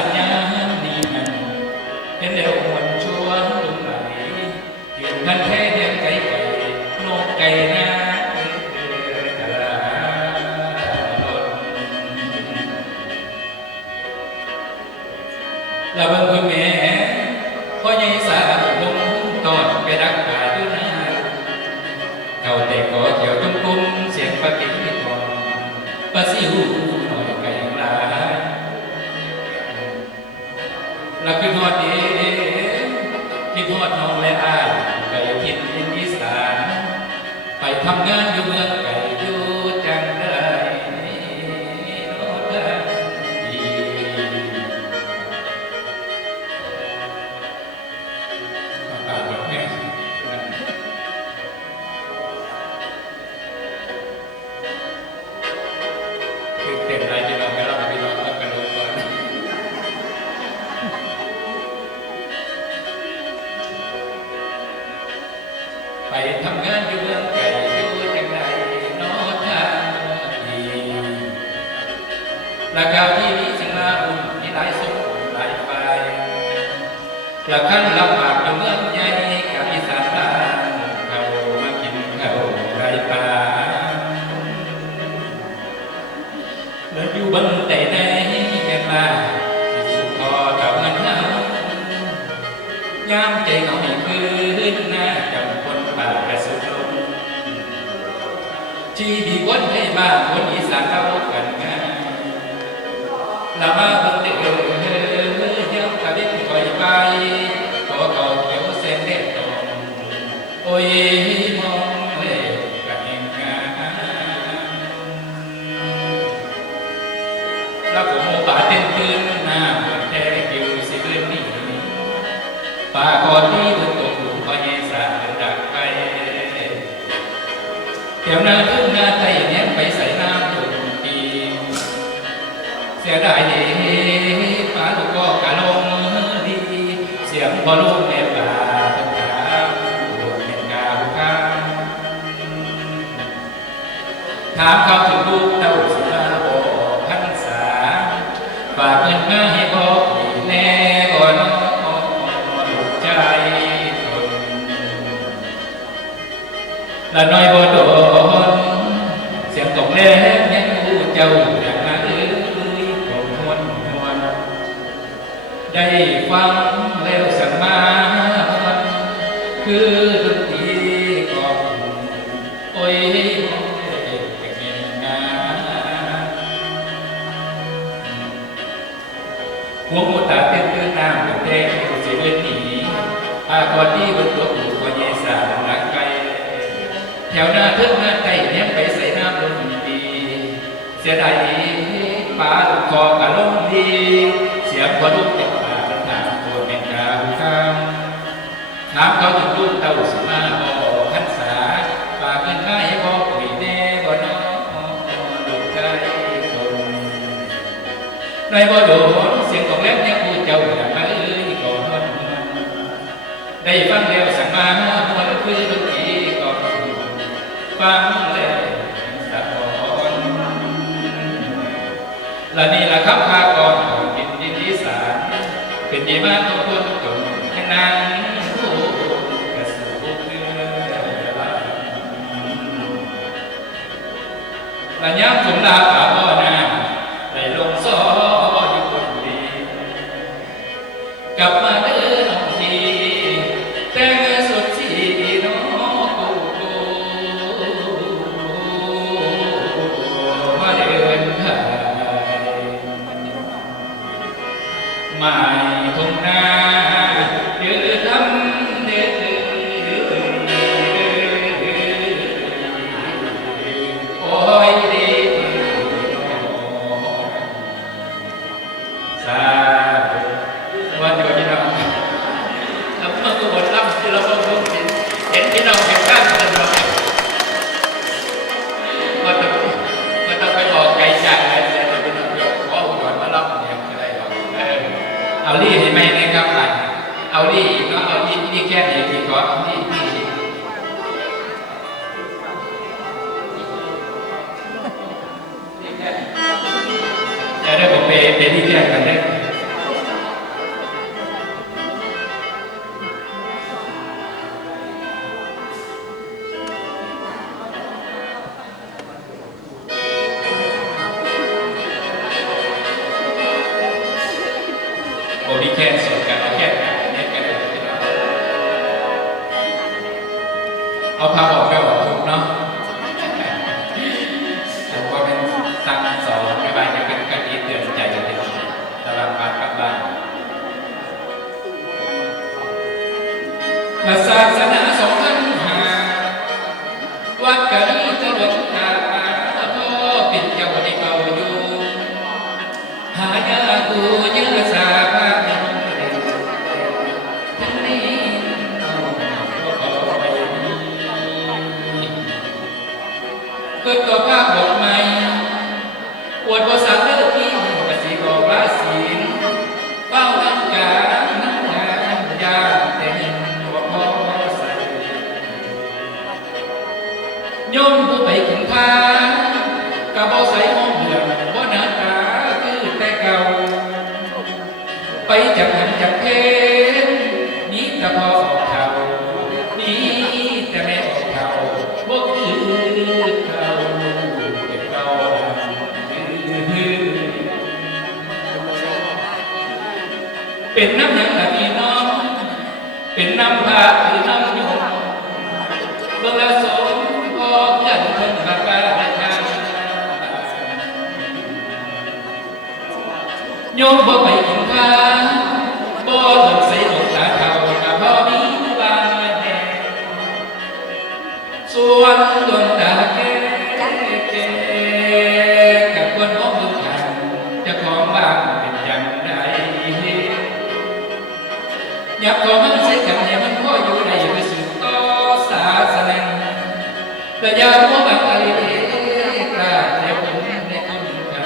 านยามนี้มันเห็นแล้วหวนชวนลงไหลยืนพันแท้เดียนไก่ไก่นกไก่นาตลาดละเบิ่งคุณแม่พ่อใหญ่สาลงตอนไปรักป่าอยู่นาเขาแต่ก่อเกี่ยวจมกุมเสียงปะกิ่งทองปะซิวหน่อยไก่ลาเราคือทอดเองที่ทอดน้องและอ้ายไปทิศอีสานไปทำงานอยู่เมืองไก่อยู่จังได้โน้ตดีตาดอกแม่คือเต็มไรที่เราไปรับไปรอแล้วกันลงก่อนไปทำงานอยู่เมืองไก่อยู่จังไรโน้ตดีราคาที่มีสิ่งมาอุ่นมีหลายสุขหลายไฟละขั้นลำบากอยู่เมืองใหญ่กับอีสานบ้านเขามากินข้าวไรปลาแล้วอยู่บนแต่ไหนแม่มาที่สุดพอกับเงินเฮายามใจเขาไม่คืนหน้าจำคนป่ากระสุนลมชีวิตคนไทยบ้านคนอีสานเขากันง่ายละมาเบิ่งเด้อเดี๋ยวกะเด็กคอยไปขอเขาเขียวเส้นเด็ดตรงโอ้ยมองเล่กันเองงานแล้วผมป่าเต้นตื่นหน้าเหมือนแท้กิวสิเดือนนี้ป่าก่อนที่บนตกหลุมพอเยสาดักไปแถวหน้าขึ้นหน้าไทยเนี้ยไปใส่น้ำตุ่มปีเสียดายเดป่าลูกก็กะลงดีเสียงพอลูกแม่ป่าตั้งตาลูกเป็นกาบุคคาถามเขาถึงลูกเต้าสุมาบอกพรรษาฝากเงินมาให้พ่อแน่ก่อนใจทนละน้อยบ่โดนเสียงตกเล่นยังผู้เจ้าอยากมาก็มวนมวนได้ฟังแล้วสั่งมาคือดนตรีกองโอ้ยมองเด็กเก่งงานหัวหมูตาเต้นตื้นน้ำเป็นแดงสิเล่นหนีก่อนที่บนตัวปู่ก็เยสาหลังไกลแถวหน้าทึ่งหน้าไก่เนี้ยไปใส่น้ำลงดีเสียดายดีป่าลูกคอกะลงดีเสียงพอลูกเจ็บป่าเป็นทางตัวเป็นกาบุคำถามเขาถึงลูกเต้าสุมาบอกพรรษาฝากเงินมาให้พ่อคุยแน่บ่น้องลูกใจทนในบ่โดนเสียงของเล็บยังผู้เจ้าอยากมาก่อนได้ฟังแล้วสั่งมาหวนคือดนตรีก่อนฟังแล้วสะท้อนและนี่แหละครับพากรของกินดินอีสานเป็นดีมากทุกคนทุกคนให้นางผู้กระสุนเกลือและย้ำสมดาป่าบ่อนาได้ลงซ้ออยู่คนดีกลับมาเดินน้องทีแต่สุดที่น้องกูมาเดินทางไม่ทงนายืนทำเดินโอ้ยดีสาวันอยู่ที่เราแล้วเมื่อตัวรับที่เราต้องเห็นที่เราเห็นข้างกันเราก็ต้องไปบอกไกลจากอะไรแต่เราเป็นเราขออุดรมารับเนี่ยอะไรหรอกเอาลี่ให้ไหมนะครับไปเอาลี่ก็เอาลี่แค่ไหนดีก็ลี่แค่จะได้ผมไปลี่แค่กันได้ ต่อภาพดอกไม้ปวดภาษาเลือดที่กสีกอกราศีเป้าน้ำกาน้ำงานยากแต่เห็นว่าพอใส่โยมผู้ไปกินข้ากะบ่ใส่ห้องเหลืองบ่หน้าตาคือแต่เก่าไปจากหันจากเพนนี้แต่พอออกเข่านี้แต่แม่ออกเข่าบ่คือเขาเก็บเราเป็นน้ำหนังละพี่น้องเป็นน้ำผ้าหรือน้ำยมเบื้องละสมพอกันเพิ่นมาป้าได้ทางโยมบ่ไปกินข้าวบ่เลิกใส่หลงตาเท่ากับพ่อมีบางแห่ส่วนดวงตาแก่กับคนมองดูทางจะของบ้างเป็นอย่างไรอยากขอมันใส่กันให้มันพ่ออยู่ในกระสือต่อศาสนาแต่ยาพวกบังอะไรกล้าแต่ผมในคนเขา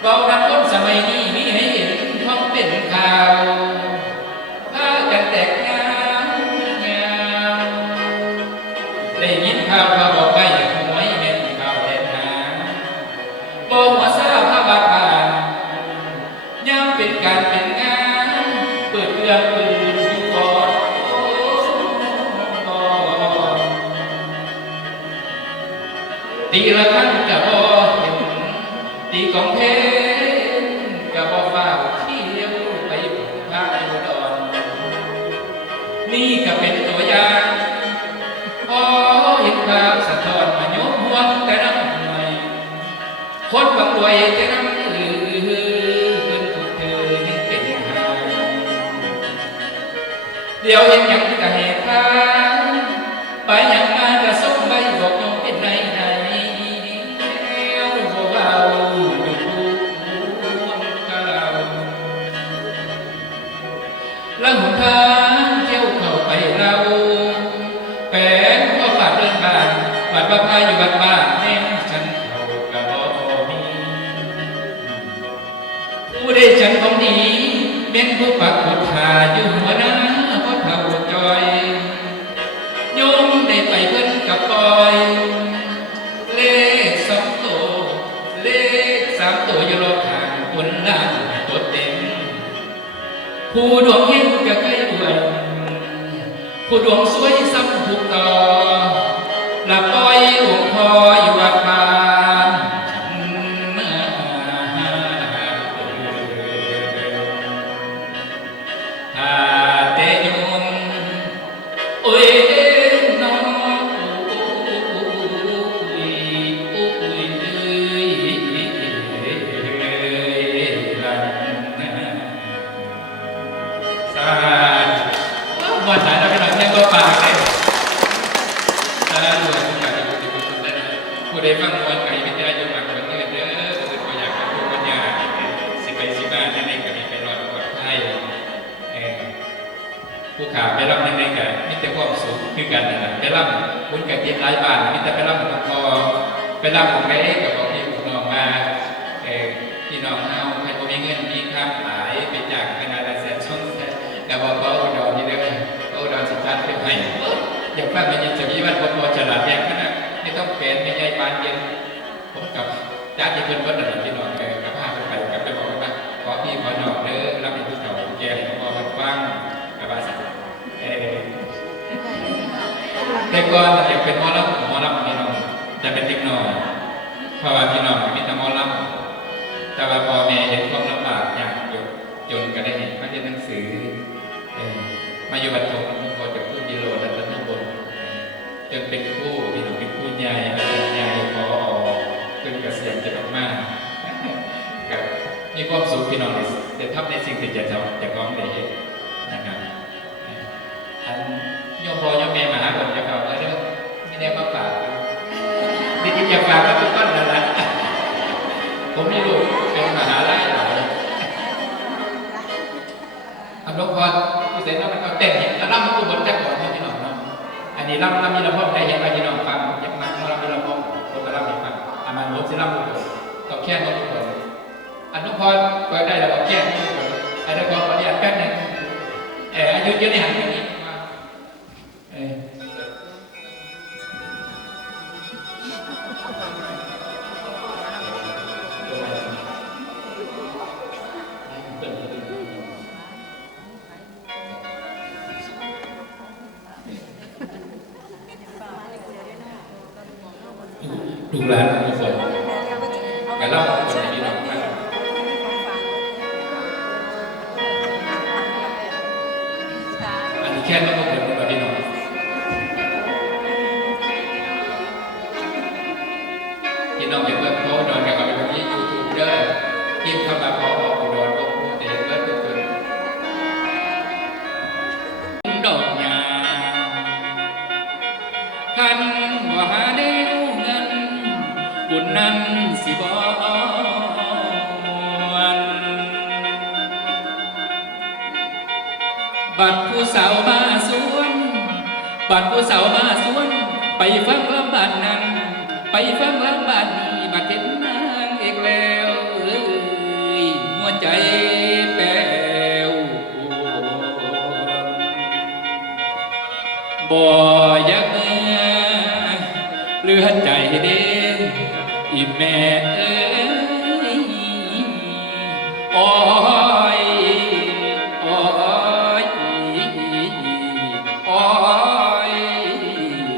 เบาดังคนสมัยนี้มีให้เห็นท้องเป็นข่าวพากันแตกงามได้ยินข่าวว่าบอกไปหวยแม่นข่าวเด่นหาบอกหัวซาพระบาทบานย่ำเป็นการเป็นงานเปิดเครื่องปืนอยู่ก่อนตีละครั้งกะบ่เห็นตีของเพนกะบ่ฟ้าวเที่ยวไปภาคอุดรนี่ก็เป็นตัวอย่างพอเห็นภาพสะท้อนมาโยมห่วงแต่น้ำหน่อยคนบางรวยแต่น้ำเพิ่นถูกเธอยังเป็นหายเดี๋ยวเห็นยังกะเหตุพาไปยังมากระส่งใบบอกโยมเป็นไหนแล้วบ่เบาอยู่ทุกข้าวแล้วหนทางเที่ยวเข้าไปเราแปลงพ่อบาดเดินบ้านบาดประพายอยู่บ้านบ้านแม่ฉันเขากะบ่มีผู้ได้ฉันของนี้แม่นผู้ปักผู้ทาอยู่หัวหน้าพ่อเฒ่าจอยโยมได้ไปเพิ่นกับปอยเลข2 ตัวเลข3 ตัวอยู่รอบข้างคนล่างตัวเต็มผู้ดวงเห็นก็ใกล้อวยผู้ดวงสวยซ้ำผูกต่อละปอยหลวงพ่ออยู่วัดบ้านถ้าแต่โยมโอ้ยน้องว่าสายเราไปหน่อยแค่ตัวปากเลยสารรวยทุกอย่างที่คุณทำได้ผู้ใดฟังวันไก่วิทยาอยู่บังคนนี้เด้อคือตัวอย่างของผู้ปัญญาสิไปสิบ้านนั่นเองก็มีไปรอดปลอดภัยผู้ข่าวไปรับนั่นเองก็มีแต่ความสุขคือกันนะไปรับคุณกับทีมหลายบ้านมีแต่ไปรับของพอไปรับของใครกับของพี่ของน้องมาพี่น้องเอาใครบ่มีเงินมีข้ามหลายไปจากขนาดแสนช่องแต่บอกว่าอุดรนี่เด้ออุดรสิจัดเป็นให้อยากฟังมันยังจะมีวันพอฉลาดแยกขนาดไม่ต้องเป็นไม่ใหญ่ปานเย็นผมกับจ้าที่เพิ่นวัดระดับพี่น้องกับพาไปกับไปบอกว่าขอพี่ขอน้องเด้อรับเป็นผู้เฒ่าผู้แก่ให้พ่อมาฟังกับภาษาแต่ก่อนอยากเป็นหมอลำพี่น้องจะเป็นเด็กน้อยเพราะว่าพี่น้องมีแต่หมอลำแต่ว่าพ่อแม่เห็นความลำบากยากจนก็ได้เห็นมาเรียนหนังสือมาอยู่บัดทงพอจะพูดกิโลแล้วก็ต้องบนจนเป็นคู่พี่น้องเป็นคู่ใหญ่อาจารย์ใหญ่พอจนเกษียณจะออกมากับมีความสุขพี่น้องจะทำในสิ่งที่จะก้องได้เห็นนะครับอันโยมพ่อโยมแม่มาหาผมจะเขาเรื่องไม่ได้มาฝากจริงๆอยากฝากกับทุกคนนั่นแหละผมมีลูกเป็นมหาลัยหลายหลวงพ่อผู้เสด็จแล้วมันก็เต้นเห็นแล้วร่ำมันก็บนจักรก่อนพี่น้องเนาะอันนี้ร่ำมีระบบได้เห็นว่าพี่น้องฟังยักมา เยอะในหันนี้ดูแลทุกคนการเล่าคนนี้เราอันนี้แค่ต้องคนแบบพี่น้องพี่น้องอย่าเพิ่งโพสต์นอนกับเราไปที่ยูทูบเด้อกินเข้ามาพอออกอุดรก็พูดเองเบิดทุกคนดอกยาคันว่าหาได้เงินบุญนั้นสิบ่บัดผู้สาวมาสวนบัดผู้สาวมาสวนไปฟังลำบากนั้นไปฟังลำบากนี้บัดเห็นนางเอกแล้วหัวใจแป้วบ่อยากเลือนใจเด้อีแม่เอ้ยโอ้ยโอ้ยโอ้ย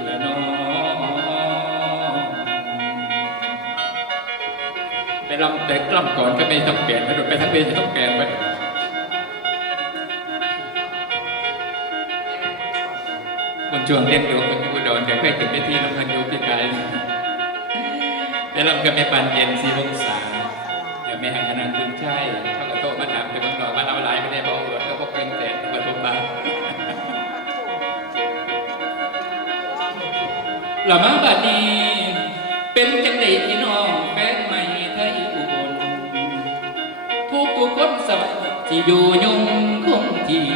ละน้องไปลำแต่กล้ำก่อนก็ไม่ต้องเปลี่ยนไปโดดไปทั้งเวทีต้องเปลี่ยนไปคนช่วงเรียกอยู่คนอุดรเดี๋ยวไปถึงเวทีลำพันยูพี่กายได้ลำกับแม่ปานเย็นสีวงศาเดี๋ยวแม่หันขนาดคุณใช่เท่ากับโต๊ะมาถามไปบางดอกมาเอาลายไม่ได้บอกหลวงก็พกเป็นเศษมาทุบบ้านละมาบัดนี้เป็นจังไดพี่น้องแฟนใหม่ไทยอุบลทุกคนสบายที่อยู่ยงคงที่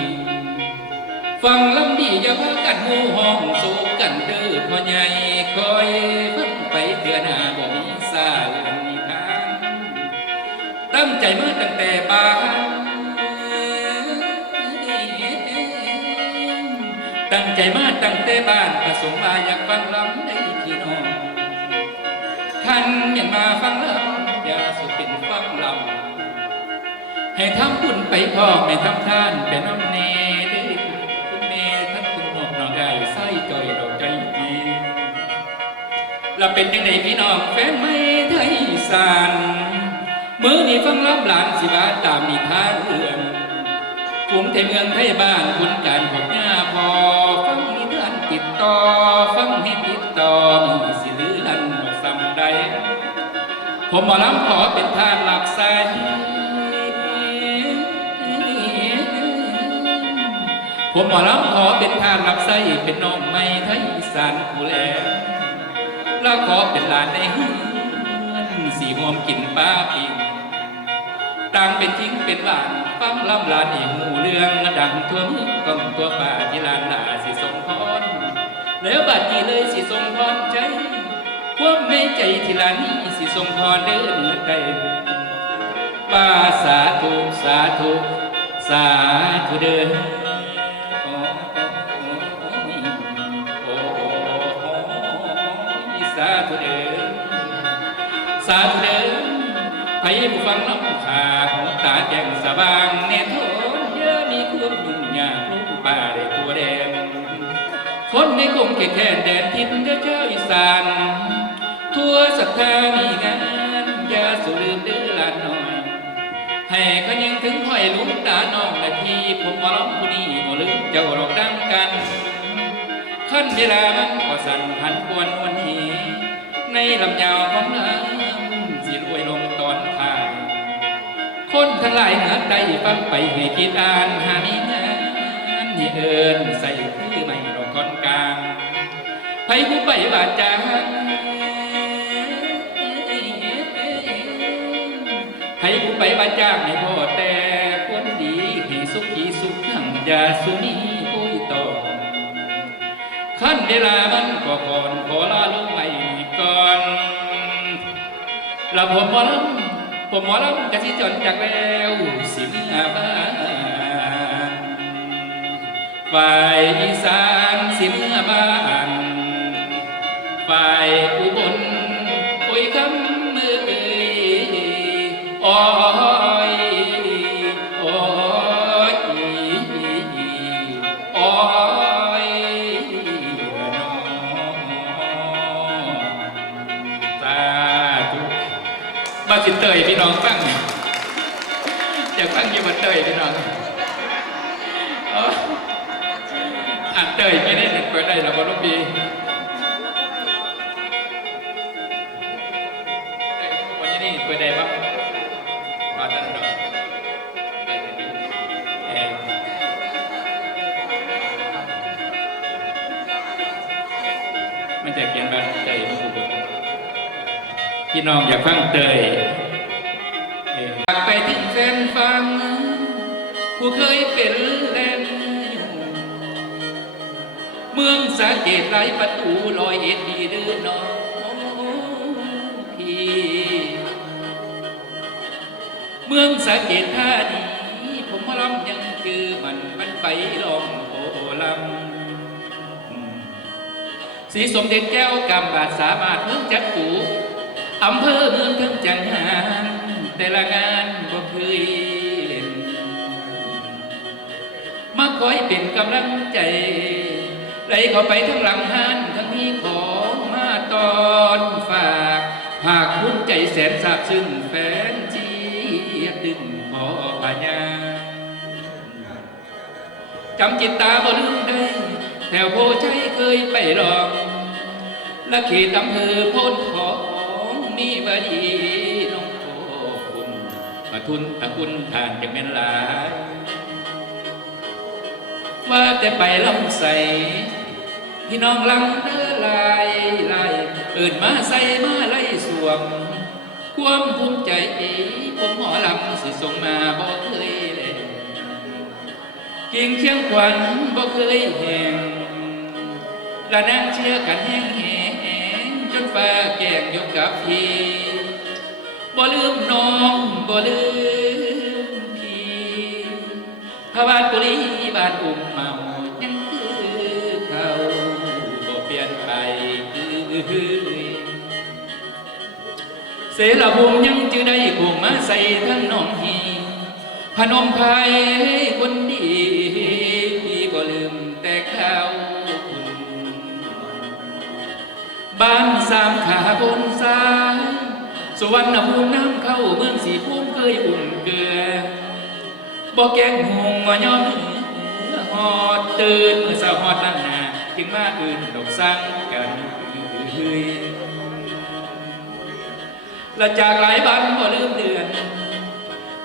ฟังลำดีอย่าพากันหูห้องโศกกันเด้อพ่อใหญ่คอยเพิ่งไปเถื่อหน้าบ่มีสาเรื่องนิทานตั้งใจมาตั้งแต่บ้านตั้งใจมาตั้งแต่บ้านประสงค์มาอยากฟังลำได้พี่น้องคันเห็นมาฟังลำอย่าสุดเป็นฟังลำให้ทำบุญไปพ่อให้ทำทานเป็นน้ำเนเด้อคุณเมท่านคุณหมกน้องได้ไส้จอยดอกใจดีเราเป็นยังไงพี่น้องแฟนไม่ไทยสานมือนี้ฟังลำหลานสิว่าตามนิทานเรื่องกรุงไทยเมืองไทยบ้านคุณการพบหน้าพอฟังนิทานติดต่อฟังให้ติดต่อมีสิลือลันหมดซ้ำใดผมหมอลำขอเป็นทานหลักใสผมหมอลำขอเป็นทานหลักใสเป็นน้องไม่ไทยอีสานผู้แลแล้วขอเป็นหลานในเฮือนสีหอมกินปลาปิ้งต่างเป็นจริงเป็นหวานฟังลำลานอีหูเรื่องดังทั่วเมืองกองตัวป่าที่ลานหนาสิทรงพรแล้วบัดนี้เลยสิทรงพรใจความในใจที่ลานนี้สิทรงพรเดินได้ป้าสาธุสาธุสาธุเดินสาธุเดินสาธุเดินไผ่ผู้ฟังน้ำขาของตาแจ่มสว่างแน่ทนเยอะมีความยุ่งยากลูกป่าได้ตัวแดงคนในกรุงแก่แค่แดนทิพย์เด้อเจ้าอีสานทั่วศรัทธามีงานอย่าสูลืมเด้อหลานน้อยให้ขยังถึงห้อยลุงตาน้องและพี่ผมมาล้อมผู้นี้บ่ลืมเจ้าหรอกดังกันขั้นเวลามันก็สั่นพันปวนวันหีในลำยาวของน้ำสิรวยลงตอนท้ายคนทั้งหลายหาได้ฟังไปให้คิดอ่านหามีงานให้เอิญใส่คือไม่ดอกก้อนกลางไผผู้ไปบาดจางไผผู้ไปบาดจางให้พ่อแต่คนดีให้สุขีสุขทั้งยาสุนีปุ้ยต่อขั้นเวลามันก็ก่อนขอลาลงไปก่อนแล้วผมหมอลำกะสิจนจากแล้วสิเมื่อบ้าน ฝ่ายอีสานสิเมื่อบ้านฝ่ายอุบลโอ้ยคำมืออ้อยอ้อยอ้อยสาธุบ้านสิเตยพี่น้องฟังอยากฟังอยู่บ้านเตยพี่น้องอัดเตยไม่ได้หนึ่งเปิดได้หรอกลูกพี่วันนี้เปิดได้ปะมาตั้งแต่มันจะเขียนแบบเตยพี่น้องอยากฟังเตยอยากไปถึงแฟนฟังผู้เคยเป็นแลนเมืองสาเกตไหลประตูลอยเอ็ดดีเดือนน้องพี่เมืองสาเกตท่าดีผมมาลำยังคือมันไปลองโอลำสีสมเด็จแก้วกำบาดสามารถเมืองจัดกูอำเภอเมืองทั้งจังหารแต่ละงานบ่เคยเล่นมาคอยเป็นกำลังใจไหลเข้าไปทั้งหลังหันทั้งนี้ของมาตอนฝากภาคภูมิใจแสนซาบซึ้งแฟนเชียร์ดึงขอพญาจำจิตตาบ่ลืมได้แถวโพชัยเคยไปลองและเขตอำเภอโพนของมีบดีน้องโคคุณปะทุนตะคุณทานจะเป็นหลายว่าแต่ไปลำใสพี่น้องลังเด้อลายเอิ้นมาใส่มาไล่สวมความภูมิใจผมหมอลำสิส่งมาบ่เคยเลยกิ่งเชียงขวัญบ่เคยแห่งละนั่งเชื่อกันแห้งจนฟ้าแก่งยกกับพี่บ่ลืมน้องบ่ลืมพี่พระบาทกุลีบ้านอุ้มเมายังคือเขาบ่เปลี่ยนไปเสรภูมิยังจือได้คงมาใส่ทั้งน้องฮีพนมไพรคนดีพี่บ่ลืมแต่เขาบ้านสามขาบนซ้ายสุวรรณภูมิน้ำเข้าเมืองสีภูมิเคยอุ่นเกลือบ่แกงหงมายอมหอดตื่นเมื่อสาวหอดนั่งหนาจึงมาอื่นดอกสังกันและจากหลายวันบ่ลืมเดือน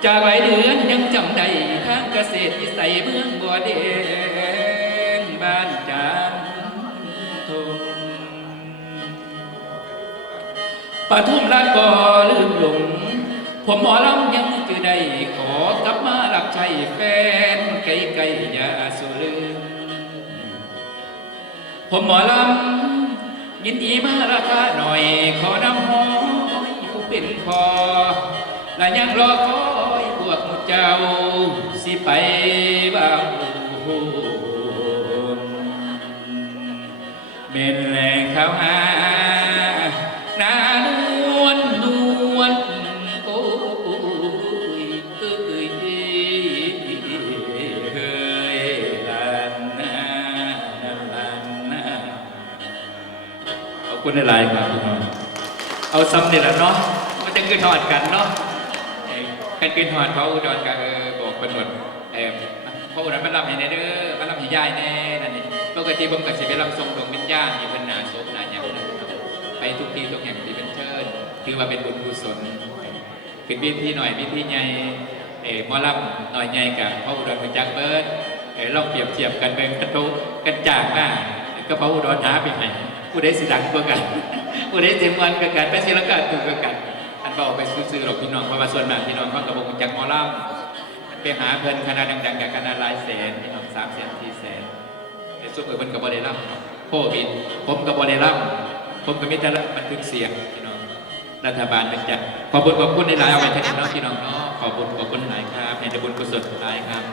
จากหลายเดือนยังจำได้ทางเกษตรวิสัยเมืองบัวแดงบ้านจานทงปทุมราชก็ลืมหลงผมหมอลำยังจือได้ขอกลับมาหลับใจแฟนไกลๆอย่าสูลืมผมหมอลำยินดีมาราคาหน่อยขอนำหอยผู้เป็นพอและยังรอคอยพวกเจ้าสิไปบ้างเม็นแหล่งข้าวหานานวลโอ้ยเอ้ยเฮ้ยลันนาขอบคุณหลายๆครับพี่น้องเอาซ้ำนี่แหละเนาะมันจะเกินหอดกันเนาะกันเกินหอดเขาดอนกันบอกเป็นหมดเพราะนั้นมันรับให้แน่เด้อมันรับให้ยายแน่นั่นนี่ปกติผมก็สิไปรับส่งดวงวิญญาณที่เป็นหนาศพหนาอย่างนั้นไปทุกทีทุกแห่งที่เป็นเชิญถือว่าเป็นบุญกุศลเป็นวิธีหน่อยวิธีใหญ่หมอลำหน่อยใหญ่กับพระอุดรเป็นจักรเบิร์ดลองเปรียบเทียบกันเป็นกระตุกกันจากหน้าก็พระอุดรหาไปไหนผู้ใดสิดังกว่ากันผู้ใดเต็มวันกับกันไปเสียละกันถูกกันอันบอกไปซื้อหรอกพี่น้องเพราะว่าส่วนมากพี่น้องเขากระบอกจากหมอลำไปหาเพิ่นคณะดังๆกับคณะหลายแสนพี่น้อง3 แสน4 แสนแต่สุดเพิ่นกับบริลัมโควิดผมกับบริลัมผมก็มีแต่บันทึกเสียงพี่น้องรัฐบาลเป็นจัดขอบคุณในหลายเอาไว้ท่านพี่น้องเนาะขอบคุณหลายครับในบุญกุศลหลายครับ